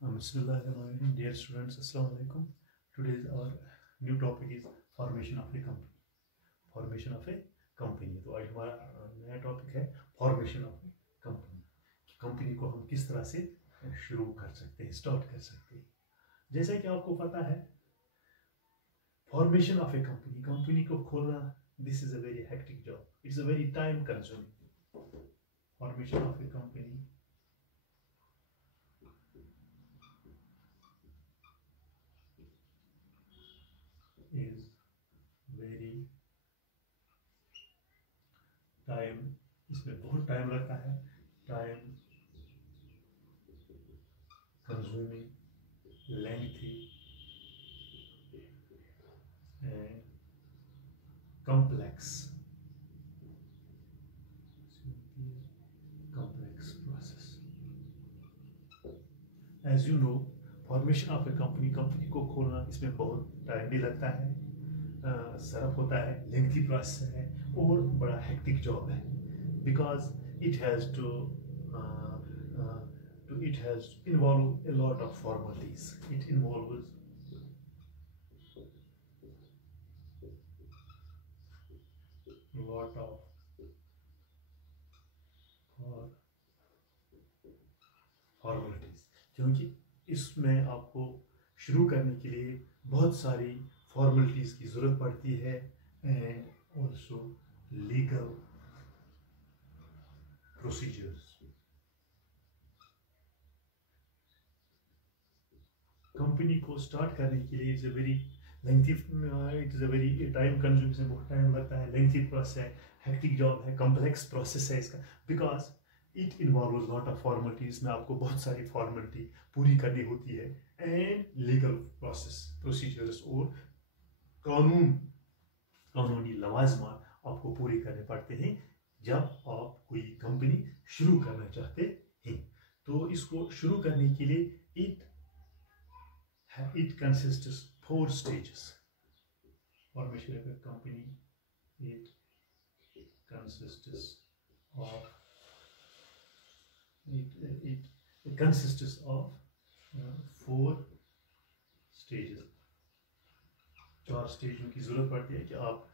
Bismillahirrahmanirrahim. Dear students, Assalamu alaikum. Today's our new topic is formation of a company. Formation of a company. तो आज हमारा नया topic है formation of A company. Company को हम किस तरह से शुरू कर सकते हैं, स्टार्ट कर सकते हैं. जैसे कि आपको पता है, formation of A company, company को खोलना, this is a very hectic job. It's a very time consuming. Formation of A company is very time, इसमें बहुत टाइम लगता है. Time consuming, lengthy and complex process. As you know, formation of A company, company को खोलना, इसमें बहुत time भी लगता है, सरफ होता है, लेंथी प्रोसेस है और बड़ा हेक्टिक जॉब है. Because it has to it has involved a lot of formalities. It involves a lot of formalities, क्योंकि इसमें आपको शुरू करने के लिए बहुत सारी फॉर्मेलिटीज़ की ज़रूरत पड़ती है and also legal procedures. Company को स्टार्ट करने के लिए it's a very lengthy, it is a very time consuming, से बहुत टाइम लगता है, लेंथी प्रोसेस है, हेक्टिक जॉब है, कॉम्प्लेक्स प्रोसेस है इसका. Because it involves lot of formalities में आपको बहुत सारी फॉर्मेलिटी पूरी करनी होती है एंड लीगल प्रोसेस प्रोसीजर्स और कानूनी लवाजमात आपको पूरे करने पड़ते हैं जब आप कोई कंपनी शुरू करना चाहते हैं. तो इसको शुरू करने के लिए it consists 4 stages. Formation of a company, it consists of 4 stages. 4 स्टेजों की जरूरत पड़ती है कि आप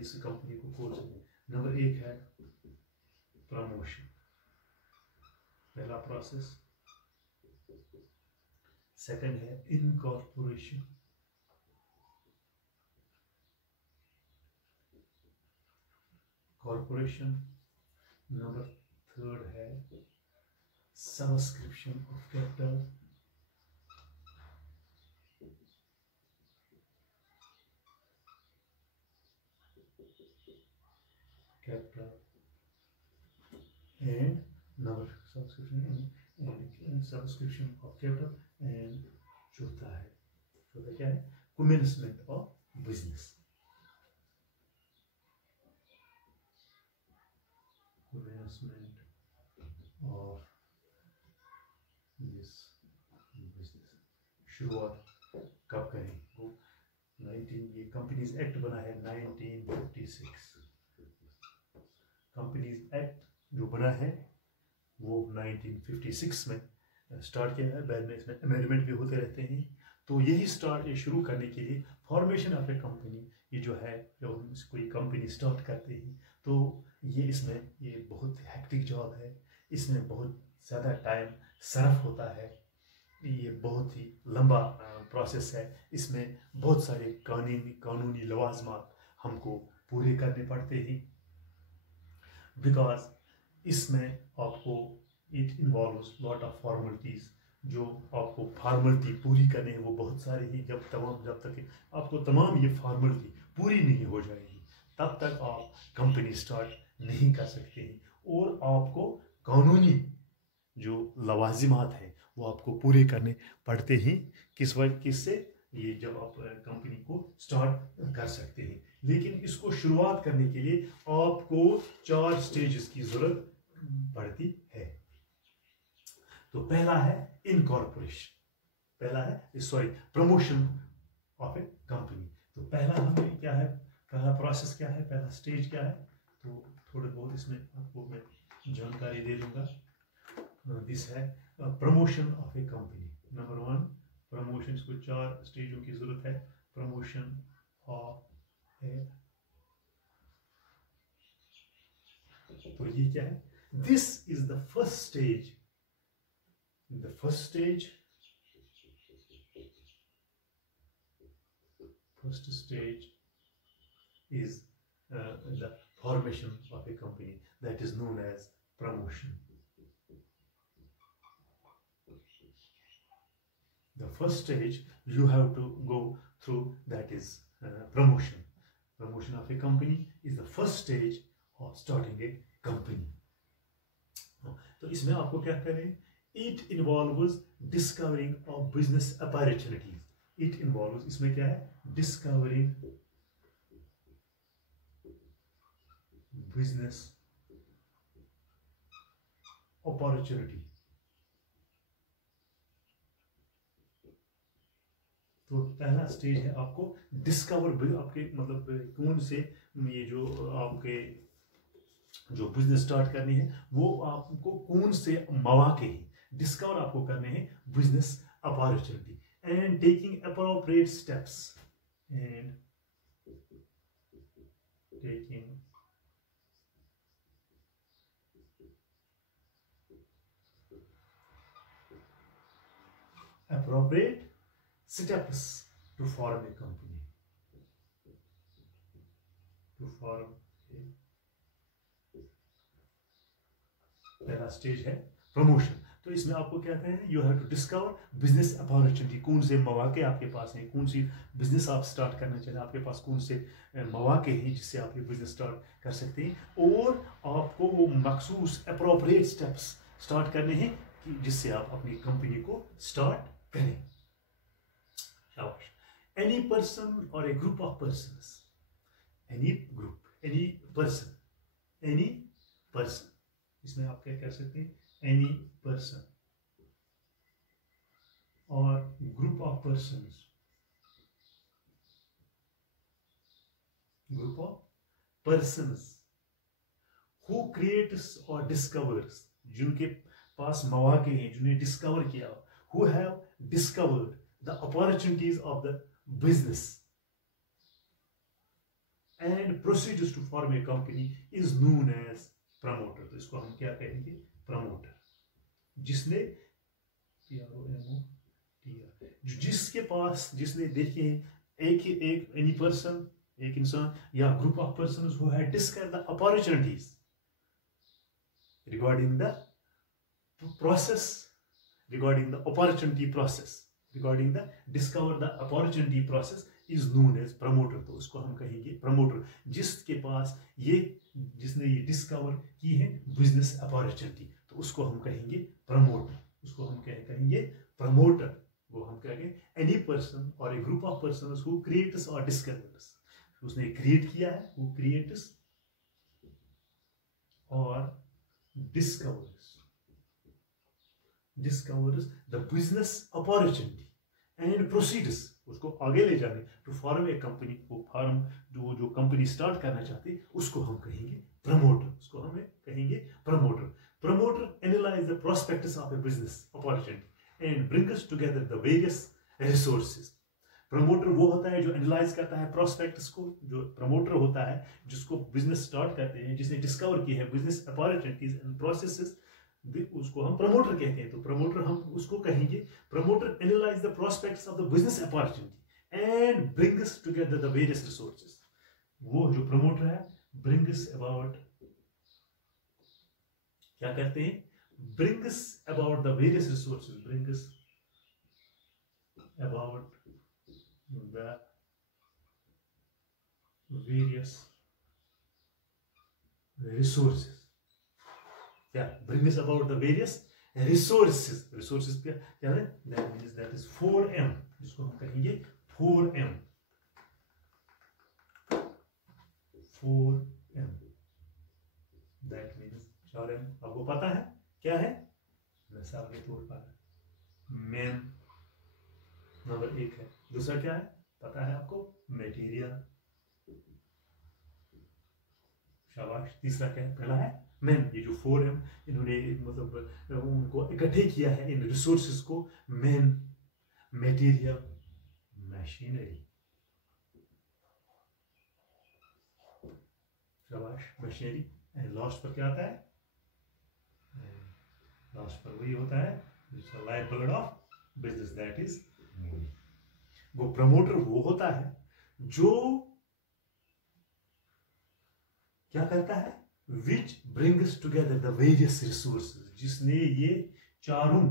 इस कंपनी को खोल सकें. नंबर 1 है प्रमोशन, पहला प्रोसेस. सेकंड है इनकॉर्पोरेशन. कॉर्पोरेशन. नंबर 3 है subscription of capital. And number subscription of capital and चौथा क्या है commencement of business. Commencement of this business. शुरुआत कब करें? वो 19, ये कंपनीज एक्ट बना है 1956. कंपनीज एक्ट जो बना है वो 1956 में स्टार्ट किया है. बाद में इसमें अमेंडमेंट भी होते रहते हैं. तो यही ये शुरू करने के लिए फॉर्मेशन ऑफ ए कंपनी, ये जो है, जब हम कोई कंपनी स्टार्ट करते हैं तो ये बहुत हेक्टिक जॉब है. इसमें बहुत ज़्यादा टाइम सर्फ होता है. ये बहुत ही लंबा प्रोसेस है. इसमें बहुत सारे कानूनी लवाजमात हमको पूरे करने पड़ते हैं. बिकॉज इसमें आपको it involves lot of formalities. जो आपको फॉर्मेलिटी पूरी करनी है वो बहुत सारी ही. जब तक आपको तमाम ये फॉर्मेलिटी पूरी नहीं हो जाएगी तब तक आप कंपनी स्टार्ट नहीं कर सकते हैं. और आपको कानूनी जो लवाजिमात हैं वो आपको पूरे करने पड़ते हैं. किससे? ये जब आप कंपनी को स्टार्ट कर सकते हैं. लेकिन इसको शुरुआत करने के लिए आपको 4 स्टेजेस की जरूरत पड़ती है. तो पहला है incorporation, promotion of A company. तो पहला हमें क्या है, पहला प्रोसेस क्या है, पहला स्टेज क्या है, तो थोड़े बहुत इसमें आपको मैं जानकारी दे दूंगा. दिस है promotion of A company. Number 1 promotion, इसको 4 स्टेजों की जरूरत है। प्रमोशन ऑफ ए, तो ये क्या है? This is the first stage. The first stage is the formation of a company, that is known as promotion. The first stage you have to go through, that is promotion. Promotion of a company is the first stage of starting a company. तो इसमें आपको क्या करें? It involves discovering of business opportunities. It involves, इसमें क्या है? Discovering business opportunity. तो पहला स्टेज है आपको डिस्कवर, आपके मतलब कौन से ये जो आपके जो बिजनेस स्टार्ट करनी है वो आपको कौन से मौके हैं डिस्कवर आपको करने हैं, business opportunity, and taking appropriate steps, and taking appropriate steps to form a company. To form a, पहला स्टेज है प्रमोशन। तो इसमें आपको क्या कहना है? You have to discover business opportunity, कौन से मौके आपके पास हैं, कौन सी बिजनेस आप स्टार्ट करना चाहते हैं, आपके पास कौन से मौके हैं जिससे आप ये बिजनेस स्टार्ट कर सकते हैं, और आपको वो मखसूस अप्रोप्रिएट स्टेप्स स्टार्ट करने हैं जिससे आप अपनी कंपनी को स्टार्ट करें। शाबाश। एनी पर्सन और a group of persons, any group, any person, इसमें आप क्या कह सकते हैं? एनी पर्सन और group of persons, who creates और डिस्कवर्स, जिनके पास मौके हैं, जिन्हें डिस्कवर किया, who have discovered the opportunities of the business and procedures to form a company is known as promoter. तो इसको हम क्या कहेंगे? प्रमोटर। जिसने जिसके पास, जिसने देखिए एक एनी पर्सन, एक इंसान या group of persons who had discovered the opportunities regarding the process, regarding the opportunity process, regarding the discover the opportunity process is known as promoter. तो उसको हम कहेंगे प्रमोटर। जिसके पास ये, जिसने ये डिस्कवर की है बिजनेस अपॉर्चुनिटी, तो उसको हम कहेंगे प्रमोटर। उसको हम क्या कहेंगे? प्रमोटर। वो हम कहेंगे एनी पर्सन और a group of persons who creates और डिस्कवर्स, उसने क्रिएट किया है, हु क्रिएट्स और discovers the business opportunity and proceeds, उसको आगे ले जाने, टू फॉर्म ए कंपनी, वो फॉर्म जो कंपनी स्टार्ट करना चाहते हैं उसको हम कहेंगे प्रमोटर। उसको हम कहेंगे promoter. Promoter analyse the prospectus of A business opportunity and brings together the various resources. Promoter वो होता है जो एनालाइज करता है प्रोस्पेक्टस को। जो प्रमोटर होता है जिसको बिजनेस स्टार्ट करते हैं, जिसने डिस्कवर की है बिजनेस अपॉर्चुनिटीज एंड प्रोसेसेस, उसको हम प्रमोटर कहते हैं। तो प्रमोटर हम उसको कहेंगे, promoter analyse the prospects of the business opportunity and brings together the various resources. वो जो प्रमोटर है ब्रिंग्स अबाउट, क्या कहते हैं? Brings about the various resources, brings about the various resources. Yeah, bring us about the various resources. Resources क्या है? That is 4M, जिसको हम कहेंगे 4M. 4M. That means 4M. आपको पता है क्या है? मिसाल के तौर पर मैन नंबर 1 है। दूसरा क्या है? पता है आपको? मटेरियल। शाबाश। तीसरा क्या है? पहला है मैन, ये जो 4M इन्होंने मतलब उनको इकट्ठे किया है इन रिसोर्सेज को, मैन, मटेरियल, मशीनरी, शाबाश, मशीनरी, एंड लास्ट पर क्या आता है? लास्ट पर वही होता है life blood of business, that is money. वो प्रमोटर वो होता है जो क्या करता है? Which brings together the various resources, जिसने ये चारों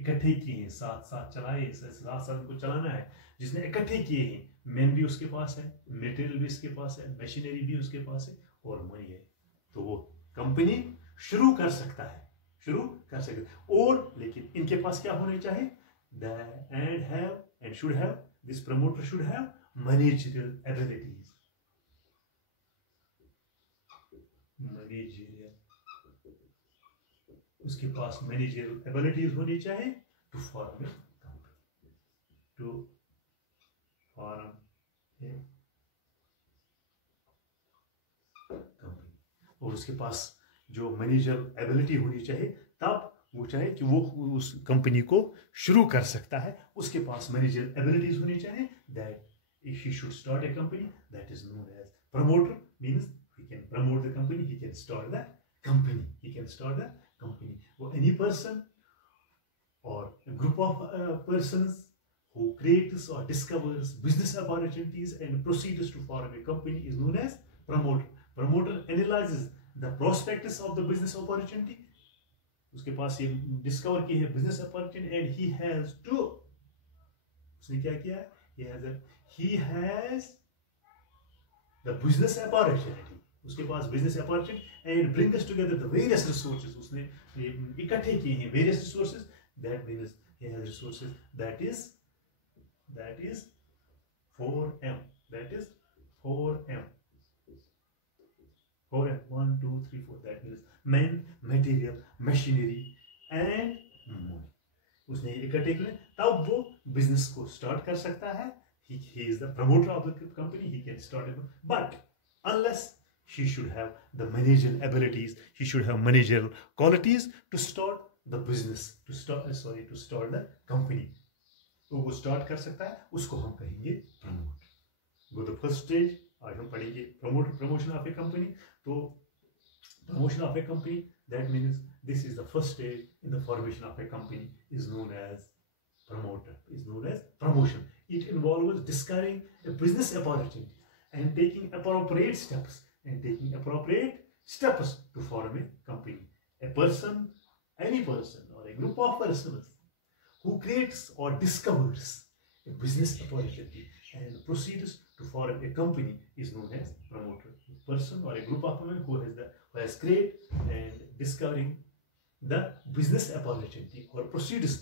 इकट्ठे किए हैं, साथ साथ चलाए, साथ साथ उनको चलाना है, जिसने इकट्ठे किए हैं। मैन भी उसके पास है, मटेरियल भी उसके पास है, मशीनरी भी उसके पास है, और मनी है। तो वो कंपनी शुरू कर सकता है, शुरू कर सकता है। और लेकिन इनके पास क्या होने चाहिए? And should have, this promoter should have managerial abilities, managerial, उसके पास मैनेजरियल एबिलिटीज होनी चाहिए to form a company, to form a company. और उसके पास जो मैनेजरियल एबिलिटी होनी चाहिए, तब वो चाहे कि वो उस कंपनी को शुरू कर सकता है। उसके पास मैनेजरियल एबिलिटीज होनी चाहिए, that if he should start a company, that is known as promoter, means he can promote the company, he can start the company, he can start the company. Or any person or a group of persons who creates or discovers business opportunities and proceeds to form a company is known as promoter. Promoter analyzes the prospectus of the business opportunity. उसके पास ये discover की है business opportunity, and he has to, उसने क्या किया है? he has the business opportunity, उसके पास business opportunity, and bring us together the various resources, उसने इकट्ठे किए हैं various resources, that means he has resources, that is 4M, that is 4M, 4M, 1 2 3 4, that means man, material, machinery and money। उसने इकट्ठे किए, तब वो बिजनेस को स्टार्ट कर सकता है। He is the promoter of the company, he can start it, but unless he should have the managerial abilities, he should have managerial qualities to start the business, to start the company। तो वो start कर सकता है, उसको हम कहेंगे promote. वो the first stage आज हम पढ़ेंगे प्रमोशन ऑफ ए कंपनी। तो promotion of a company, that means this is the first stage in the formation of a company, is known as promoter, is known as promotion. It involves discovering a business opportunity and taking appropriate steps to form a company. A person, any person or a group of persons who creates or discovers a business opportunity and proceeds to form a company is known as promoter. A person or a group of people who has created and discovering the business opportunity or proceeds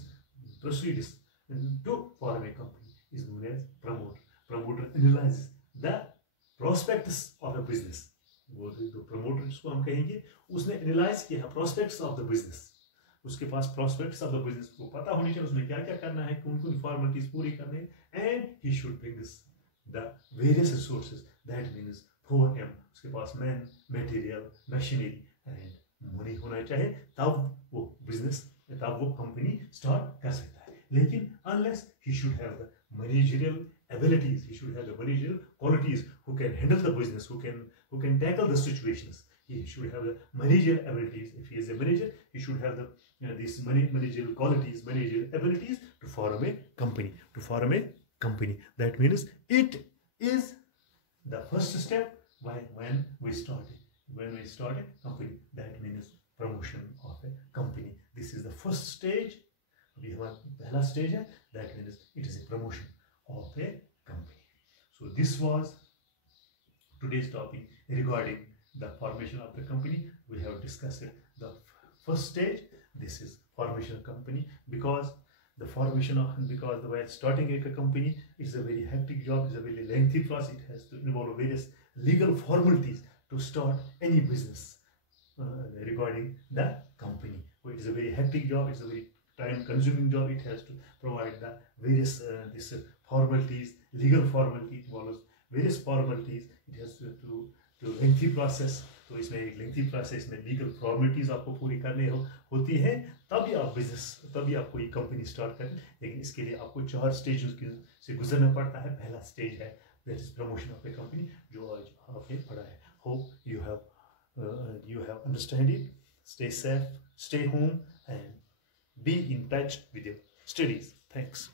to form a company is known as promoter. Promoter analyzes the prospectus of a business. वो जो promoter जिसको हम कहेंगे, उसने analyze किया है prospects of the business। उसके पास prospects of the business को पता होनी चाहिए, उसमें क्या क्या करना है, कौन कौन formalities पूरी करनी है, and he should bring the various resources, that means 4M। उसके पास man, material, machinery and money होना चाहिए, तब वो business, तब वो company start कर सकता है। लेकिन unless he should have the managerial abilities, he should have the managerial qualities, who can handle the business, who can tackle the situations, he should have the managerial abilities. If he is a manager, he should have the these managerial qualities, managerial abilities to form a company, that means it is the first step when we start a company, that means promotion of a company. This is the first stage। अभी हमारा पहला stage है, that means it is a promotion of a company। So this was today's topic regarding the formation of the company. We have discussed the first stage. This is formation of company, because while starting a company, it's a very hectic job, it's a very lengthy process. It has to involve various legal formalities to start any business regarding the company. So it is a very hectic job, it's a very time-consuming job. It has to provide the various formalities, legal formality. It involves various formalities. It has to जो lengthy process, तो इसमें एक lengthy process में legal formalities आपको पूरी करनी होती है, तभी आप तभी आप कोई कंपनी स्टार्ट करें। लेकिन इसके लिए आपको 4 स्टेज से गुजरना पड़ता है। पहला स्टेज है that is promotion of A company, जो आज आपने पढ़ा है। Hope you have understand it. Stay safe, stay home, and be in touch with your studies. Thanks.